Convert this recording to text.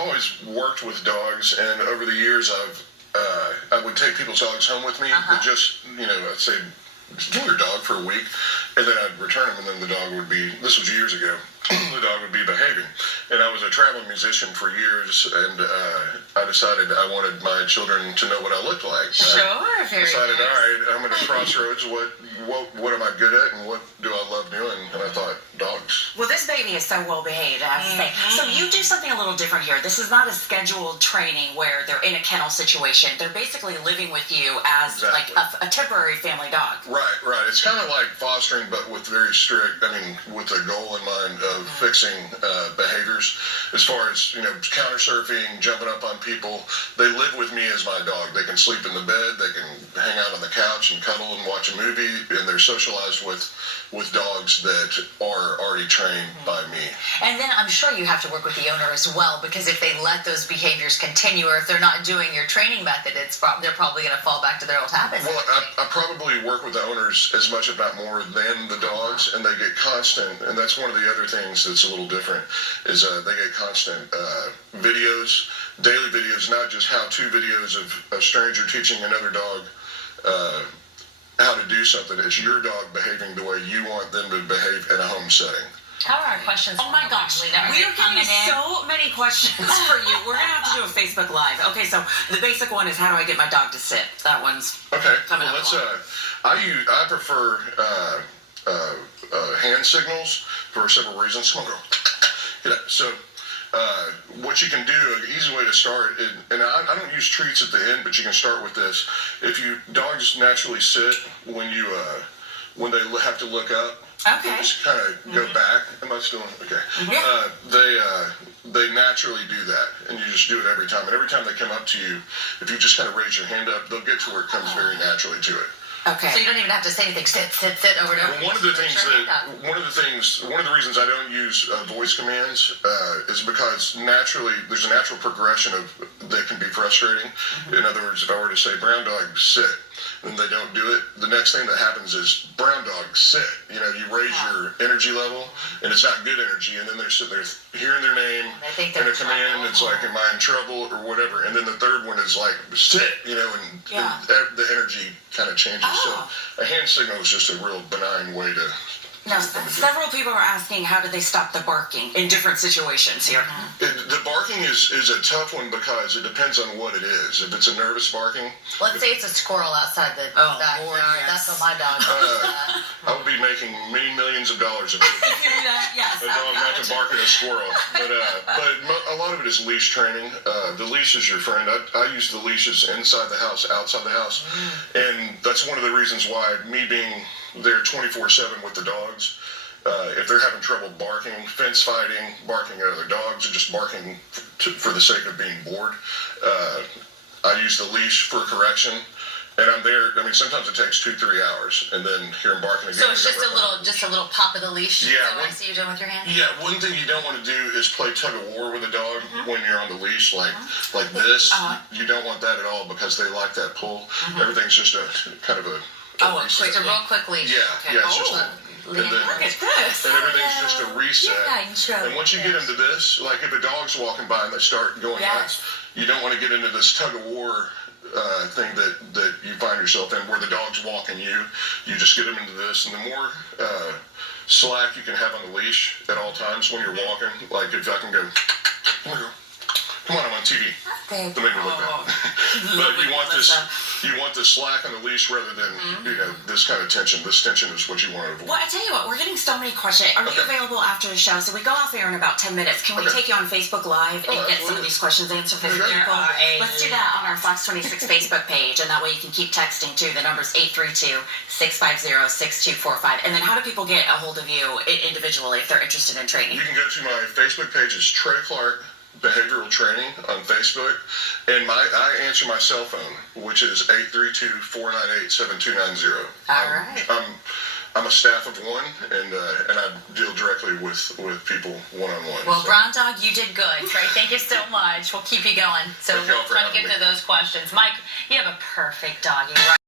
always worked with dogs, and over the years I would take people's dogs home with me, but just, I'd say, give your dog for a week, and then I'd return him, and then the dog would be, this was years ago, the dog would be behaving. And I was a traveling musician for years, and I decided I wanted my children to know what I looked like. Sure, very decided, nice. all right, I'm at a crossroads. What am I good at, and what do I love doing? And I thought, dogs. Well, this baby is so well behaved, I have to say. So you do something a little different here. This is not a scheduled training where they're in a kennel situation. They're basically living with you as like a temporary family dog. Right. It's kind of like fostering, but with very strict, with a goal in mind of fixing behaviors. As far as, counter surfing, jumping up on people, they live with me as my dog. They can sleep in the bed, they can hang out on the couch and cuddle and watch a movie, and they're socialized with dogs that are already trained by me. And then I'm sure you have to work with the owner as well, because if they let those behaviors continue, or if they're not doing your training method, they're probably going to fall back to their old habits. Well, I probably work with the owners as much, if not more, than the dogs, and they get constant, and that's one of the other things that's a little different, is they get constant videos, daily videos, not just how-to videos of a stranger teaching another dog how to do something. It's your dog behaving the way you want them to behave in a home setting. How are our questions? Oh my gosh, we are getting so many questions for you. We're going to have to do a Facebook Live. Okay, so the basic one is, how do I get my dog to sit? That one's coming up. I prefer hand signals for several reasons. Come on, girl. So what you can do, an easy way to start, and I don't use treats at the end, but you can start with this. If dogs naturally sit when they have to look up, okay, just kind of go back. Am I still okay? They naturally do that, and you just do it every time. And every time they come up to you, if you just kind of raise your hand up, they'll get to where it comes very naturally to it. Okay. So you don't even have to say anything. Sit over and over. Well, one of the reasons I don't use voice commands is because naturally there's a natural progression that can be frustrating. In other words, if I were to say, brown dog, sit, and they don't do it, the next thing that happens is, brown dog, sit. You raise your energy level, and it's not good energy, and then they're sitting there hearing their name and a command, it's like, am I in trouble, or whatever. And then the third one is like, sit, and the energy kind of changes. So a hand signal is just a real benign way to... Now, several people are asking, how do they stop the barking in different situations here? The barking is a tough one because it depends on what it is. If it's a nervous barking... Let's say it's a squirrel outside the backyard. Yes. That's what my dog does. I would be making many millions of dollars of it. Yes. A dog not to bark at a squirrel. But a lot of it is leash training. The leash is your friend. I use the leashes inside the house, outside the house. And that's one of the reasons why me being there 24/7 with the dogs, if they're having trouble barking, fence fighting, barking at other dogs, or just barking for the sake of being bored, I use the leash for correction. And I'm there. Sometimes it takes 2-3 hours, and then hear them barking again. So it's just a little pop of the leash. Yeah. So I see you doing with your hand. Yeah. One thing you don't want to do is play tug of war with a dog when you're on the leash, like this. You don't want that at all, because they like that pull. Everything's just a kind of a It's a real quick leash. Yeah. It's just and everything's just a reset. And once you get into this, like if a dog's walking by and they start going nuts, you don't want to get into this tug of war thing that you find yourself in, where the dog's walking you. You just get them into this, and the more slack you can have on the leash at all times when you're walking, like if I can go, come on, I'm on TV. Don't make me look bad. But you want the slack on the leash rather than this kind of tension. This tension is what you want to avoid. Well, I tell you what, we're getting so many questions. Are you available after the show? So we go off air in about 10 minutes. Can we take you on Facebook Live and get some of these questions answered for the people? Let's do that on our Fox 26 Facebook page, and that way you can keep texting too. The number's 832-650-6245. And then how do people get a hold of you individually if they're interested in training? You can go to my Facebook page. It's Trey Clark Behavioral Training on Facebook, and I answer my cell phone, which is 832-498-7290. All right. I'm a staff of one, and I deal directly with people one-on-one. Well, Brown Dog, you did good. Trey, thank you so much. We'll keep you going. So we're trying to get to those questions. Mike, you have a perfect doggy, right?